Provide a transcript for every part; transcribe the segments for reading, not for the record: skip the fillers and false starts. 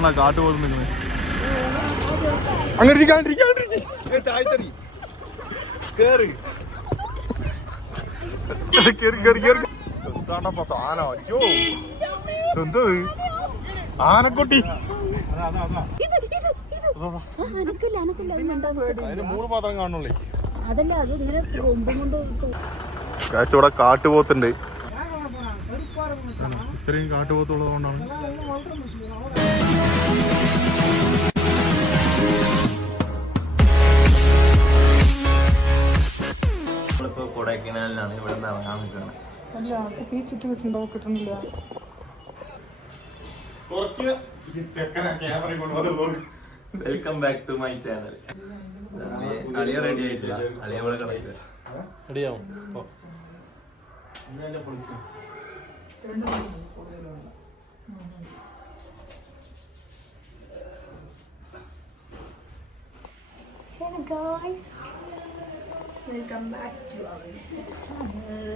ഇതാണ് കാട്ടുപോത്ത് നിൽക്കുന്നത്. അങ്ങനെ എന്താണ്ടപ്പ സാധനം അയ്യോ എന്ത് ആനക്കുട്ടി. അതിന് 3 മാത്രം കാണുള്ളേ. ഇവിടെ കാട്ടുപോത്തുണ്ട്. ഇത്രയും കാട്ടുപോത്തുള്ളത് കൊണ്ടാണ്. നമ്മളിപ്പോ കൊടൈക്കനാലിലാണ്. ഇവിടെ നിന്ന് ഇറങ്ങാൻ നിൽക്കുകയാണ്. കിട്ടുന്നില്ല. Welcome back to my channel. അളിയ റെഡി ആയിട്ടില്ല. അളിയ ഇവിടെ കിടക്കില്ല. റെഡിയാവും. Hello guys, welcome back to our channel.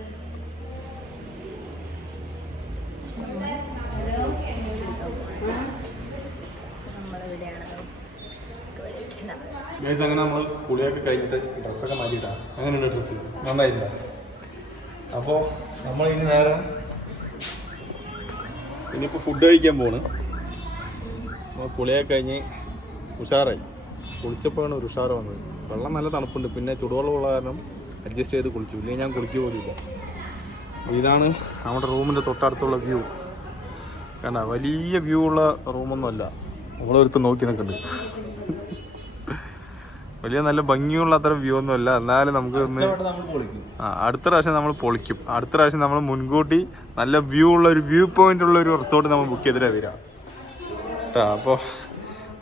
അങ്ങനെ നമ്മൾ കുളിയൊക്കെ കഴിഞ്ഞിട്ട് ഡ്രസ്സൊക്കെ മാറ്റിയിട്ടാ. അങ്ങനെയുണ്ട് ഡ്രസ്സ് നന്നായില്ല. അപ്പോൾ നമ്മൾ ഇനി നേരെ ഇനിയിപ്പോൾ ഫുഡ് കഴിക്കാൻ പോണ്. കുളിയൊക്കെ കഴിഞ്ഞ് ഉഷാറായി. കുളിച്ചപ്പോഴാണ് ഒരു ഉഷാറ് വന്നത്. വെള്ളം നല്ല തണുപ്പുണ്ട്. പിന്നെ ചുടുവെള്ളമുള്ള കാരണം അഡ്ജസ്റ്റ് ചെയ്ത് കുളിച്ചു. ഇല്ലെങ്കിൽ ഞാൻ കുളിക്കുക പോലില്ല. ഇതാണ് നമ്മുടെ റൂമിൻ്റെ തൊട്ടടുത്തുള്ള വ്യൂ. കണ്ട വലിയ വ്യൂ ഉള്ള റൂമൊന്നുമല്ല. നമ്മളൊരുത്ത് നോക്കി നിൽക്കുന്നുണ്ട്. വലിയ നല്ല ഭംഗിയുള്ള അത്ര വ്യൂ ഒന്നും അല്ല. എന്നാലും നമുക്ക് അടുത്ത പ്രാവശ്യം നമ്മൾ പൊളിക്കും. അടുത്ത പ്രാവശ്യം നമ്മൾ മുൻകൂട്ടി നല്ല വ്യൂ ഉള്ള ഒരു വ്യൂ പോയിന്റ് ഉള്ള ഒരു റിസോർട്ട് നമ്മൾ ബുക്ക് ചെയ്തിട്ടാ വരാം കേട്ടോ. അപ്പോൾ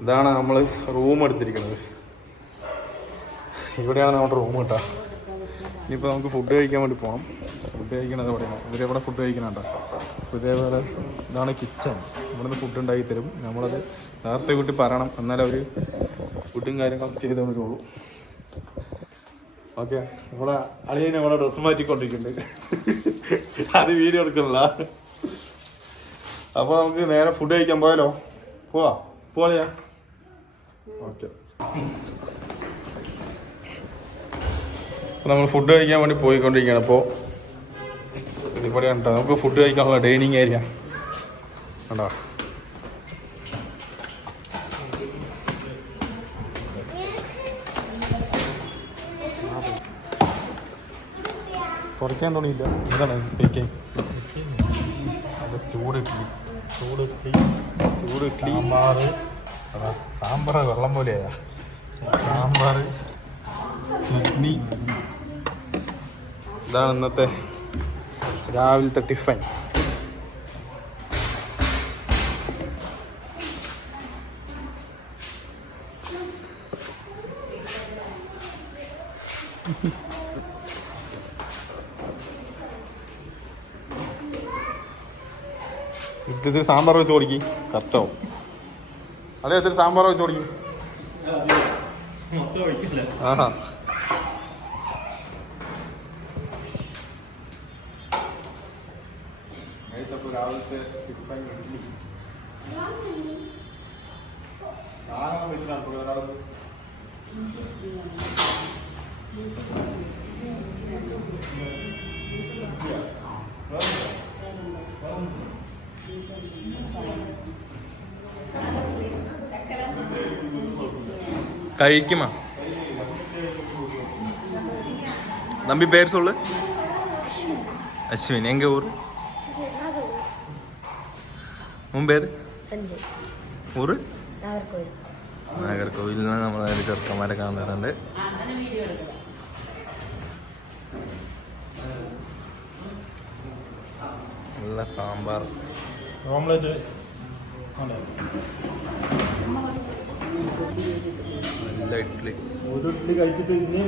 ഇതാണ് നമ്മൾ റൂം എടുത്തിരിക്കുന്നത്. ഇവിടെയാണ് നമ്മുടെ റൂം കേട്ടോ. ഇനിയിപ്പോൾ നമുക്ക് ഫുഡ് കഴിക്കാൻ വേണ്ടി പോകണം. ഫുഡ് കഴിക്കണത് എവിടെയാണ്? ഇവരെവിടെ ഫുഡ് കഴിക്കണുണ്ടോ. അപ്പോൾ ഇതേപോലെ ഇതാണ് കിച്ചൺ. ഇവിടുന്ന് ഫുഡ് ഉണ്ടാക്കി തരും. നമ്മളത് നേരത്തെ കൂട്ടി പറയണം. എന്നാലും അവർ ഫുഡും കാര്യങ്ങളൊക്കെ ചെയ്ത് വരുള്ളൂ. ഓക്കെ. നമ്മളെ അളിയനെ നമ്മളെ ഡ്രസ്സ് മാറ്റിക്കൊണ്ടിരിക്കുന്നുണ്ട്. അത് വീഡിയോ എടുക്കുന്നില്ല. അപ്പോൾ നമുക്ക് നേരെ ഫുഡ് കഴിക്കാൻ പോയാലോ? പോവാളിയാ. ഓക്കെ. നമ്മൾ ഫുഡ് കഴിക്കാൻ വേണ്ടി പോയിക്കൊണ്ടിരിക്കുകയാണ്. അപ്പോൾ ഇവിടെയാണ് കേട്ടോ നമുക്ക് ഫുഡ് കഴിക്കാനുള്ള ഡൈനിങ് ഏരിയ കണ്ടോ. തുറക്കാൻ തോന്നിയില്ല. എന്താണ് കഴിക്കാൻ? ചൂട് ഇഡ്ഡലി സാമ്പാർ വെള്ളം പോലെയാ. സാമ്പാർ ചട്നി. ഇതാണ് ഇന്നത്തെ രാവിലത്തെ ടിഫൻ. ഇത് സാമ്പാർ വെച്ച് ഓടിക്കും. കറക്റ്റാവും. അതെ, എത്ര സാമ്പാർ വെച്ച് ഓടിക്കും. ആഹാ. രാവിലത്തെ ടിഫൻ ഇഡ്ഡലി വെച്ചിട്ടാണ് ഒരാൾ. കഴിക്കുമാ നമ്പി പേര് சொல்லு. அஸ்வின். எங்க ஊர்? உன் பேர்? സഞ്ജയ്. ஊர்? നാഗർകോവിൽ. നാഗർകോവിലിൽ നിന്ന് നമ്മൾ ചെറുക്കന്മാരെ കാണാറുണ്ട്. നല്ല സാമ്പാർ, ഓംലെറ്റ്, നല്ല ഇഡ്ഡലി. ഒരു ഇഡ്ഡലി കഴിച്ചിട്ട് ഇനി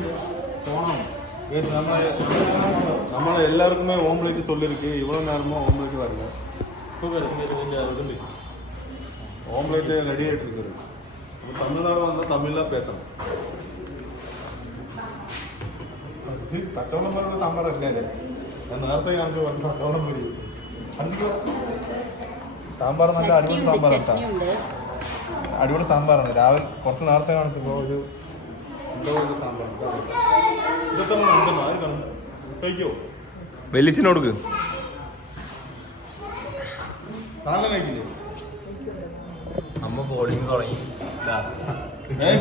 പോകണം. നമ്മൾ எல்லாருக்குமே ஓம்லேட் சொல்லியிருக்கு. இவ்வளோ நேரமாக ஓம்லேட் வரல. ஓம்லேட் ரெடி ஆகிட்டு இருக்குது. இப்போ தமிழ்நாடு வந்தால் தமிழ்லாம் பேசணும். പച്ചവെള്ളം പോലുള്ള സാമ്പാർ അല്ലേ? ഞാൻ നേരത്തെ കാണിച്ചു പറഞ്ഞു പച്ചവെള്ളം പൊരി. സാമ്പാർ നല്ല അടിപൊളി സാമ്പാർ കേട്ടോ. അടിപൊളി സാമ്പാറാണ്. രാവിലെ കുറച്ച് നേരത്തെ കാണിച്ചപ്പോൾ ഒരു എന്തോ ഒരു സാമ്പാറാണ്. കഴിക്കോ? വെല്ലിച്ചിനോടുക്ക് നാളെ കഴിക്കില്ലേ? അമ്മ ബോളിങ് തുടങ്ങി.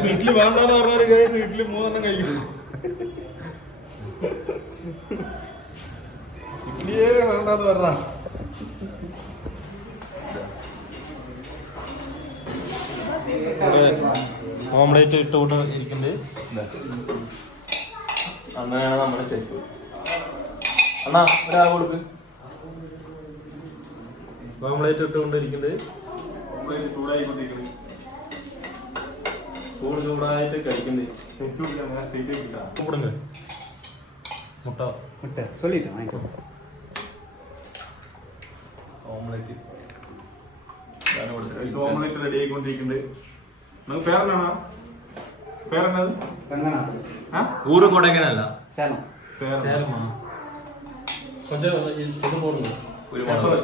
വീട്ടില് വേണ്ടാന്ന് പറഞ്ഞൊരു കേസ് വീട്ടില് 3 എണ്ണം കഴിക്കും. ഇഡ്ലിയേ വേണ്ടാന്ന് പറഞ്ഞ ഓംലേറ്റ് ഇട്ടുകൊണ്ട് ഇരിക്കുന്നത്. അങ്ങനെയാണ് നമ്മുടെ ഷെഫ്. അണ്ണാ ഒരാൾ കൊടുക്ക്. ഓംലേറ്റ് ഇട്ടുകൊണ്ട് ഇരിക്കുന്നത്. ചൂടായിക്കൊണ്ടിരിക്കുന്നത്. ചൂടായിട്ട് കഴിക്കുന്നത്. കൂപ്പിടുங்க. മുട്ട சொல்லிட்டேன் வாங்கிக்கோ. ഓംലെറ്റ് ഓംലെറ്റ് റെഡി ആയിക്കൊണ്ടിരിക്കുന്നുണ്ട്. നിങ്ങൾക്ക് പേരെന്നാണോ? പേരെന്നത്? ഊര് കൊടൈക്കനല്ല, சேலம். சேலமா? கொஞ்சம் இது போடுங்க. കുരുമുളക്.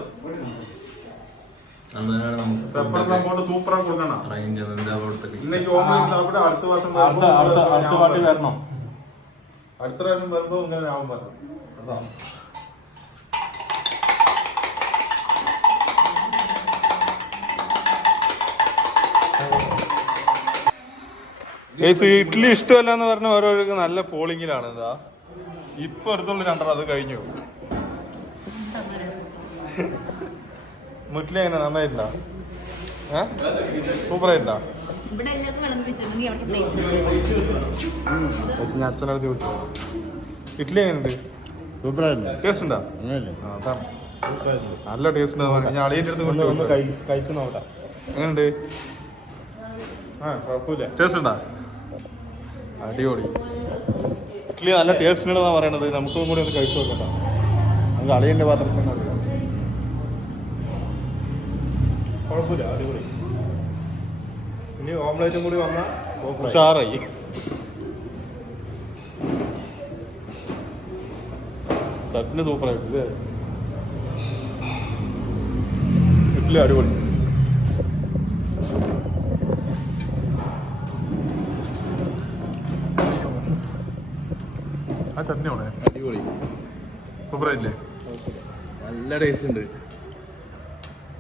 അങ്ങനെയാണ് നമുക്ക് പെപ്പറെല്ലാം പോട്ട് സൂപ്പറാ കൊടുക്കണം. അറേഞ്ച് ചെയ്യുന്നത്. അവിടുത്തെ ഇന്നേക്ക് ഓംലെറ്റ് സാപ്പിട്ട് അടുത്ത വർഷം അടുത്ത പാർട്ടി വരണം. അടുത്ത പ്രാവശ്യം വരുമ്പോ ഇങ്ങനെ ആവും പറഞ്ഞു. അതാണ് ഇഡ്ഡലി ഇഷ്ടമല്ല എന്ന് പറഞ്ഞ ഓരോരുത്തർക്ക് നല്ല പോളിങ്ങിലാണ്. ഇതാ ഇപ്പൊ അടുത്തുള്ള 2 അത് കഴിഞ്ഞു. മുട്ടില് എങ്ങനെ നന്നായിട്ടില്ല? സൂപ്പറായിട്ടില്ല? ഞാൻ അച്ഛനടുത്ത് ചോദിച്ചു. ഇഡ്ഡലി എങ്ങനെയുണ്ട്? ടേസ്റ്റ് ഉണ്ടോ? അതാണ് നല്ല ടേസ്റ്റ് ഉണ്ട്. ഞാൻ അളിയൻ്റെ അടുത്ത് കഴിച്ചു നോക്കട്ടെ. എങ്ങനെയുണ്ട്? കുഴപ്പമില്ല. ടേസ്റ്റ് ഉണ്ടോ? അടിപൊളി. ഇഡ്ഡലി നല്ല ടേസ്റ്റ് ഉണ്ടെന്നാണ് പറയണത്. നമുക്കും കൂടി ഒന്ന് കഴിച്ചു നോക്കട്ടോ. നമുക്ക് അളിയൻ്റെ പാത്രത്തിൽ തന്നെ അറിയാം. കുഴപ്പമില്ല, അടിപൊളി. ഇനി ഓംലേറ്റും കൂടി വന്നാൽ ഉഷാറായി. ചട്നി സൂപ്പറായിട്ടില്ലേ? ഇഡ്ഡലി അടിപൊളി. ആ ചട്നി ആണേ അടിപൊളി, സൂപ്പറായില്ലേ? നല്ല ടേസ്റ്റ് ഉണ്ട്.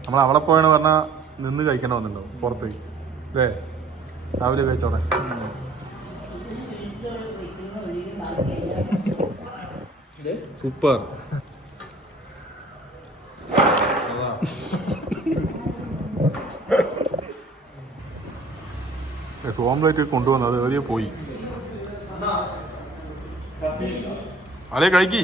നമ്മൾ അവിടെ പോയെന്ന് പറഞ്ഞാൽ നിന്ന് കഴിക്കേണ്ട വന്നിട്ടുണ്ടോ പുറത്ത് അല്ലേ? രാവിലെ കഴിച്ചോടെ. സൂപ്പർ. ഓംലേറ്റ് കൊണ്ടുവന്നത് വലിയ പോയി. അല്ലേ കഴിക്കി.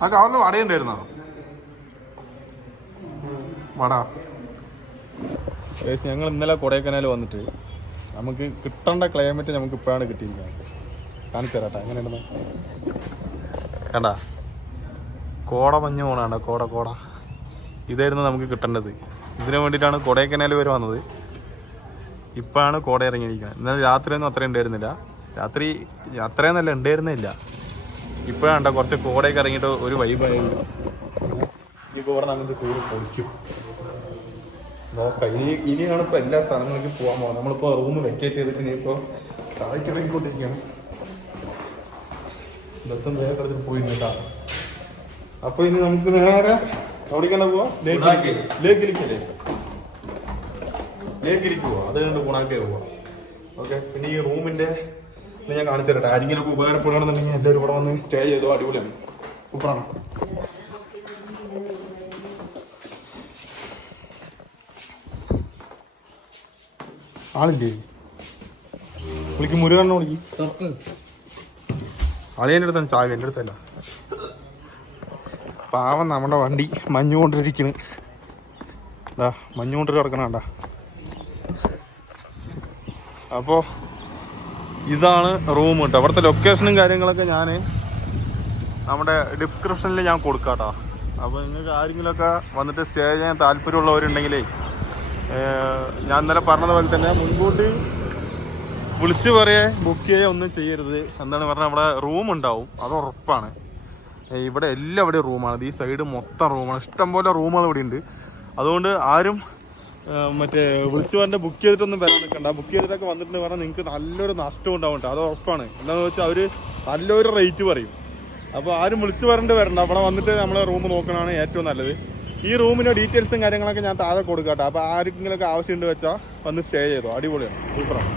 ആ കവറിൽ വടയുണ്ടായിരുന്നോ? വട. ഞങ്ങൾ ഇന്നലെ കൊടൈക്കനാൽ വന്നിട്ട് നമുക്ക് കിട്ടേണ്ട ക്ലൈമറ്റ് നമുക്ക് ഇപ്പോഴാണ് കിട്ടിയിരിക്കുന്നത്. കാണിച്ചു തരാട്ടാ എങ്ങനെയുണ്ടെന്ന്. കണ്ട കോട മഞ്ഞ് പോണാണ്ട. കോട ഇതായിരുന്നു നമുക്ക് കിട്ടേണ്ടത്. ഇതിനു വേണ്ടിയിട്ടാണ് കൊടൈക്കനാൽ വരെ വന്നത്. ഇപ്പോഴാണ് കോട ഇറങ്ങിയിരിക്കുന്നത്. ഇന്നലെ രാത്രിയൊന്നും അത്രയും ഉണ്ടായിരുന്നില്ല. രാത്രി അത്രയൊന്നല്ല ഉണ്ടായിരുന്നില്ല. ഇപ്പോഴാണ്ട കുറച്ച് കോടയൊക്കെ ഇറങ്ങിയിട്ട് ഒരു വൈബായിരുന്നു. ഇനിയിപ്പോൾ ഇവിടെ നമുക്ക് കൂടി പൊളിക്കും. നോക്കാം. ഇനിയാണ് ഇപ്പോൾ എല്ലാ സ്ഥലങ്ങളിലേക്കും പോകാൻ പോകുന്നത്. നമ്മളിപ്പോൾ റൂം വെക്കേറ്റ് ചെയ്തിട്ട് ഇനിയിപ്പോൾ താഴേക്ക് ഇറങ്ങിക്കൊണ്ടിരിക്കുകയാണ്. ബസ്സും വേറെ അടുത്ത് പോയിരുന്നിട്ടാ. അപ്പോൾ ഇനി നമുക്ക് നേരെ എവിടേക്കാണ് പോവാ? ലേക്കിലേക്കല്ലേ? ലേക്കിലേക്ക് പോവാം. അത് കഴിഞ്ഞിട്ട് ഗുണാക്കേ പോവാം. ഓക്കെ. പിന്നെ ഈ റൂമിൻ്റെ ഞാൻ കാണിച്ചു തരട്ടെ. ആരെങ്കിലുമൊക്കെ ഉപകാരപ്പെടുകയാണെന്നുണ്ടെങ്കിൽ എല്ലാവരും ഇവിടെ വന്ന് സ്റ്റേ ചെയ്തോ. അടിപൊളിയാണ്, സൂപ്പറാണ്. ആളില്ലേ? വിളിക്ക്, മുരുകണ്ണ വിളിക്ക്. അളിയൻ്റെ അടുത്താണ് ചാവി, എൻ്റെ അടുത്തല്ല. പാവം നമ്മുടെ വണ്ടി മഞ്ഞുകൊണ്ടിരിക്കണ്. എന്താ മഞ്ഞുകൊണ്ട് കിടക്കണ കണ്ട. അപ്പോൾ ഇതാണ് റൂം കേട്ടോ. അവിടുത്തെ ലൊക്കേഷനും കാര്യങ്ങളൊക്കെ ഞാൻ നമ്മുടെ ഡിസ്ക്രിപ്ഷനിൽ ഞാൻ കൊടുക്കാം കേട്ടോ. അപ്പോൾ നിങ്ങൾക്ക് ആരെങ്കിലുമൊക്കെ വന്നിട്ട് സ്റ്റേ ചെയ്യാൻ താല്പര്യമുള്ളവരുണ്ടെങ്കിലേ ഞാൻ ഇന്നലെ പറഞ്ഞതുപോലെ തന്നെ മുൻകൂട്ടി വിളിച്ച് പറയേ ബുക്ക് ചെയ്യുക ഒന്നും ചെയ്യരുത്. എന്താണ് പറഞ്ഞാൽ നമ്മുടെ റൂം ഉണ്ടാവും, അത് ഉറപ്പാണ്. ഇവിടെ എല്ലാവിടെയും റൂമാണ്, ഈ സൈഡ് മൊത്തം റൂമാണ്, ഇഷ്ടംപോലെ റൂമുകൾ ഇവിടെ ഉണ്ട്. അതുകൊണ്ട് ആരും മറ്റേ വിളിച്ചു പറഞ്ഞ ബുക്ക് ചെയ്തിട്ടൊന്നും വരാൻ നിൽക്കണ്ട. ബുക്ക് ചെയ്തിട്ടൊക്കെ വന്നിട്ടുണ്ട് പറഞ്ഞാൽ നിങ്ങൾക്ക് നല്ലൊരു നഷ്ടം ഉണ്ടാവും, അത് ഉറപ്പാണ്. എന്താണെന്ന് വെച്ചാൽ അവർ നല്ലൊരു റേറ്റ് പറയും. അപ്പോൾ ആരും വിളിച്ചു പറഞ്ഞിട്ട് വരണ്ട, അവിടെ വന്നിട്ട് നമ്മളെ റൂം നോക്കണതാണ് ഏറ്റവും നല്ലത്. ഈ റൂമിൻ്റെ ഡീറ്റെയിൽസും കാര്യങ്ങളൊക്കെ ഞാൻ താഴെ കൊടുക്കാട്ടെ. അപ്പോൾ ആർക്കെങ്കിലൊക്കെ ആവശ്യമുണ്ട് വെച്ചാൽ വന്ന് സ്റ്റേ ചെയ്തോ, അടിപൊളിയാണ്, സൂപ്പറാണ്.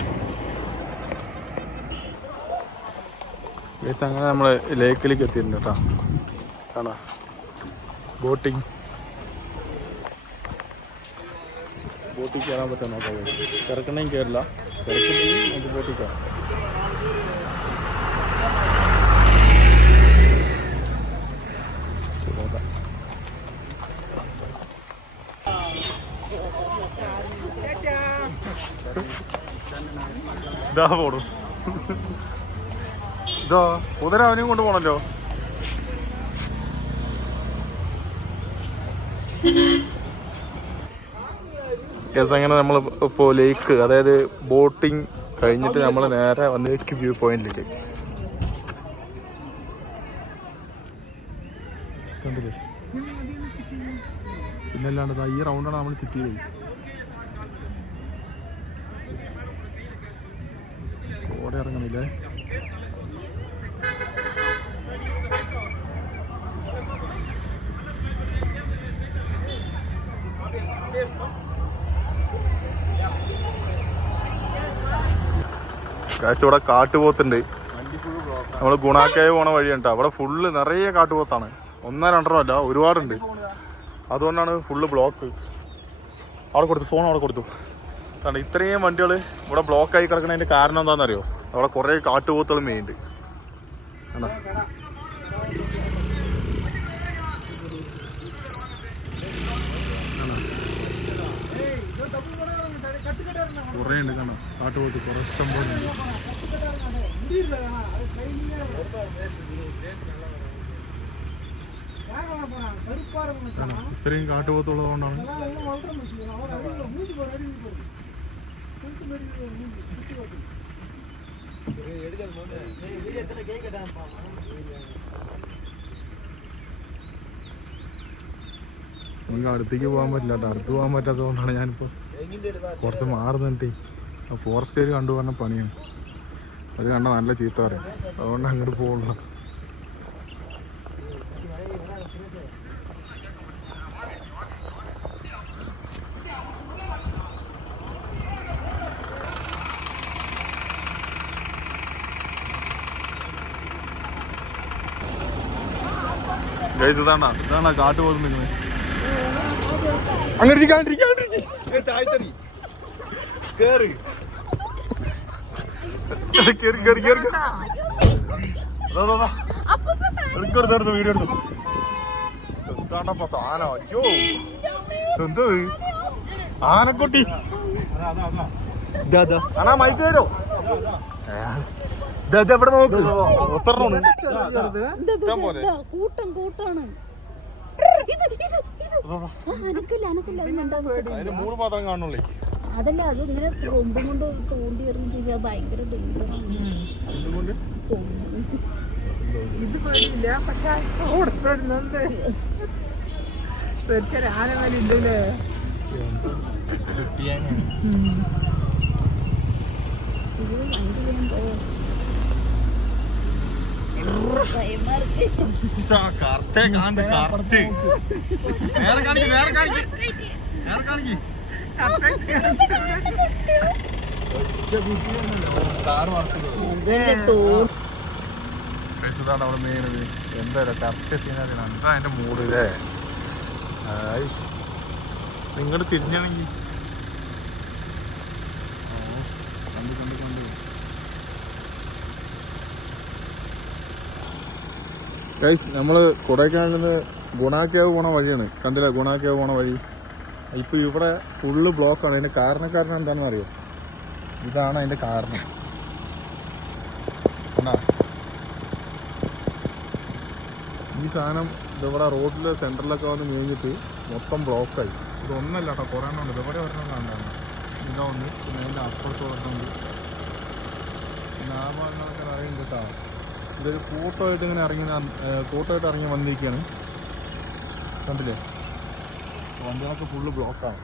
അങ്ങനെ നമ്മൾ ലേക്കിലേക്ക് എത്തിയിട്ടുണ്ട് കേട്ടോ. കാണാം ബോട്ടിങ് കയറാൻ പറ്റും. നോക്കാം, കിടക്കണമെങ്കിൽ കയറില്ല, കിടക്കുന്നെങ്കിൽ നമുക്ക് ബോട്ടിൽ കയറാം. ഇതാ പോടും, ഇതാ കുതിര അവനെയും കൊണ്ട് പോണല്ലോ. അങ്ങനെ നമ്മൾ ഇപ്പോൾ ലേക്ക്, അതായത് ബോട്ടിങ് കഴിഞ്ഞിട്ട് നമ്മൾ നേരെ വന്നേക്ക് വ്യൂ പോയിന്റിലേക്ക്. കണ്ടില്ലേ, പിന്നല്ലാണ്ട് ഈ റൗണ്ടാണ് നമ്മൾ ചുറ്റി ചെയ്തത്. കോട ഇറങ്ങുന്നില്ലേ. ഇവിടെ കാട്ടുപോത്തുണ്ട്. നമ്മൾ ഗുണാക്കായ പോണ വഴിയുണ്ട്, അവിടെ ഫുള്ള് നിറയെ കാട്ടുപോത്താണ്. 1-2 അല്ല, ഒരുപാടുണ്ട്. അതുകൊണ്ടാണ് ഫുള്ള് ബ്ലോക്ക്. അവിടെ കൊടുത്തു, ഫോൺ അവിടെ കൊടുത്തു. കാരണം ഇത്രയും വണ്ടികൾ ഇവിടെ ബ്ലോക്കായി കിടക്കുന്നതിൻ്റെ കാരണം എന്താണെന്നറിയോ? അവിടെ കുറേ കാട്ടുപോത്തുകൾ മെയിൻണ്ട്. കുറേ ഉണ്ട്, കാണാം കാട്ടുപോത്ത് കുറേ ഇഷ്ടം പോലെ ഉണ്ട്. ഇത്രയും കാട്ടുപോത്തുള്ളത് കൊണ്ടാണ് നമുക്ക് അടുത്തേക്ക് പോകാൻ പറ്റില്ല കേട്ടോ. അടുത്ത് പോകാൻ പറ്റാത്തത് കൊണ്ടാണ് ഞാനിപ്പോൾ കുറച്ച് മാറി നിന്നിട്ടേ. ആ ഫോറസ്റ്റ് ഏരിയ കണ്ടു പറഞ്ഞ പണിയാണ്. അത് കണ്ട നല്ല ചീത്ത പറയും, അതുകൊണ്ട് അങ്ങോട്ട് പോകുള്ളൂ. ഇതാണ് കാട്ടു പോകുന്നത്. നിങ്ങൾ അങ്ങനെ വീഡിയോ എടുത്തു. എന്താണ്ടപ്പ സാധനം, അയ്യോ എന്ത് ആനക്കുട്ടി. ആനാ മൈക്ക് തരോ? എവിടെ നോക്ക്, അതിന് 3 പാത്രം കാണുള്ളേ. അതല്ല, അത് ഇങ്ങനെ കൊമ്പും കൊണ്ട് തോണ്ടി എറിഞ്ഞിട്ട് ഭയങ്കര എന്തുകൊണ്ട് ഇത് പണിയില്ല, പക്ഷെ ഓടുന്നുണ്ട്. ശരിക്കും ആനമല ഉണ്ടല്ലേ. ഇതാണ് അവിടെ മെയിൻ. എന്താ കറക്റ്റ് സീനറിയാണ്. ഇതാ അതിന്റെ മൂഡ് ഇല്ലേ. നിങ്ങോട്ട് തിരിഞ്ഞാണെങ്കിൽ കണ്ടു കണ്ടു കണ്ടു. ഗൈസ്, നമ്മൾ കൊടൈക്കനാലിൽ നിന്ന് ഗുണാക്കേവ് പോണ വഴിയാണ്. കണ്ടില്ല, ഗുണാക്കേവ് പോണ വഴി. ഇപ്പം ഇവിടെ ഫുള്ള് ബ്ലോക്കാണ്. അതിൻ്റെ കാരണം എന്താണെന്ന് അറിയോ? ഇതാണ് അതിൻ്റെ കാരണം. എന്നാ ഈ സാധനം ഇതിവിടെ റോഡിൽ സെൻറ്ററിലൊക്കെ വന്ന് മേഞ്ഞിട്ട് മൊത്തം ബ്ലോക്കായി. ഇതൊന്നല്ല കേട്ടോ, കുറേ എണ്ണം ഉണ്ട്. ഇതെവിടെ ഒരെണ്ണം കാണാനാണ്. ഇതൊന്ന്, പിന്നെ അതിൻ്റെ അപ്പുറത്ത് ഒരെണ്ണമുണ്ട്. നാമാങ്ങളൊക്കെ അറിയുന്നുണ്ട് കേട്ടോ. ഇതൊരു ഫോട്ടോ ആയിട്ട് ഇങ്ങനെ ഇറങ്ങി വന്നിരിക്കുകയാണ്. കണ്ടില്ലേ, വണ്ടികളൊക്കെ ഫുള്ള് ബ്ലോക്കാണ്.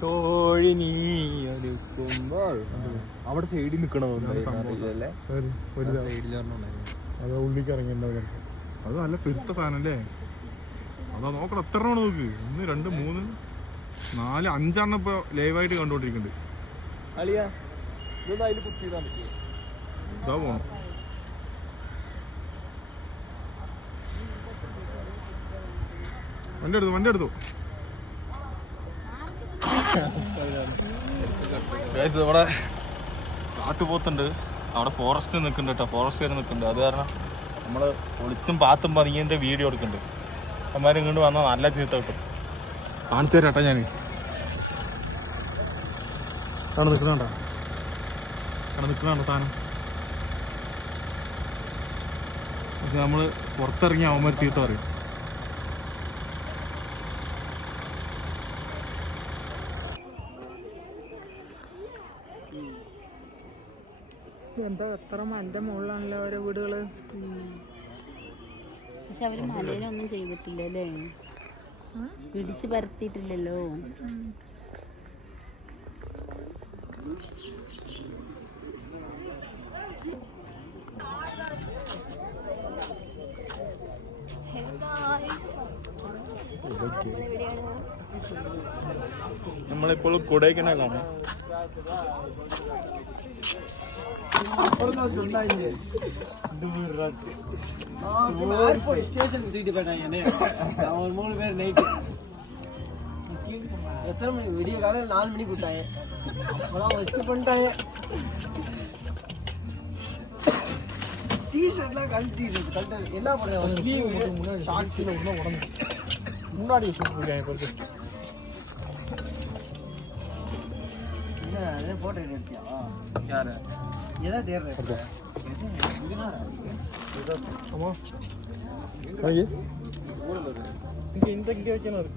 കോഴി നീ ഒരുക്കുമ്പോൾ അവിടെ സൈഡിൽ നിൽക്കണമെന്നല്ലേ. അത് ഉള്ളിക്ക് ഇറങ്ങിയിട്ടുണ്ടാവും. അത് നല്ല പെരുത്ത സാധനം അല്ലേ. അതാ നോക്കണം, എത്ര എണ്ണം നോക്ക്. 1 2 3 4 5 എണ്ണം ഇപ്പോൾ ലൈവായിട്ട് കണ്ടുകൊണ്ടിരിക്കുന്നുണ്ട്. അളിയാ ഇതൊന്നും അതിൽ കുത്തി ചെയ്താൽ പറ്റുമോ? ഇതാ പോണം. വണ്ടി എടുത്തു. ഇവിടെ കാട്ടുപോത്തുണ്ട്, അവിടെ ഫോറസ്റ്റ് നിൽക്കുന്നുണ്ട് കേട്ടോ. ഫോറസ്റ്റുകാർ നിൽക്കുന്നുണ്ട്. അത് കാരണം നമ്മൾ ഒളിച്ചും പാത്തും പതുങ്ങിയതിൻ്റെ വീഡിയോ എടുക്കുന്നുണ്ട്. അമ്മമാർ ഇങ്ങോട്ട് വന്നാൽ നല്ല ചീത്ത കിട്ടും. കാണിച്ചു തരാം കേട്ടോ. ഞാൻ അവിടെ നിൽക്കുന്നുണ്ടോ സാധനം. പക്ഷെ നമ്മൾ പുറത്തിറങ്ങി അവന്മാർ ചീത്ത പറയും. എന്താ എത്ര മന്റെ മുകളിലാണല്ലോ ഓരോ വീടുകള്. പക്ഷെ അവര് മലയിലൊന്നും ചെയ്തിട്ടില്ല അല്ലേ, പിടിച്ചു പരത്തിയിട്ടില്ലല്ലോ. നമ്മളിപ്പോൾ കൊടൈക്കനാലാണ്. எத்தனை மணி? விடிய காலையில் 4 மணிக்கு விட்டாங்க. அப்போலாம் வச்சு பண்ணிட்டாங்க. டிஷர்ட்லாம் கழட்டிட்டு என்ன பண்ணுறேன்? டாக்ஸியில் ஒன்றும் உடம்பு முன்னாடி சுட்டுருக்காங்க. என்ன அதே ஃபோட்டோ எடுத்தியா? யாரு எதை தேடுறேன்? ஆமாம், இங்கே வைக்கணும்.